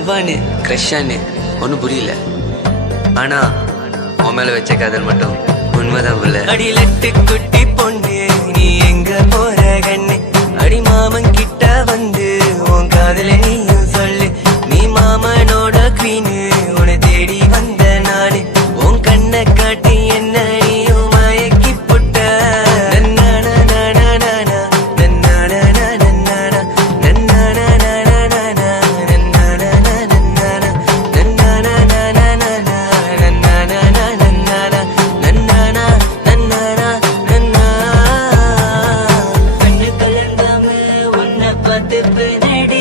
லவ்வானு க்ரஷ்ஷானு ஒன்றும் புரியல. ஆனா உன் மேல வச்ச காதல் மட்டும் உண்மைதான் புள்ள. அடி லட்டு குட்டி பொண்ணு நீ எங்க போற கண்ணு, அடி மாமன் கிட்ட வந்து உன் காதல நீயும் சொல்லு. நீ மாமனோட குவீனு உன்னை தேடி வந்த நானு, உன் கண்ணை காட்டி என்ன நீயும் மயக்கி புட்ட. பார்த்து நடி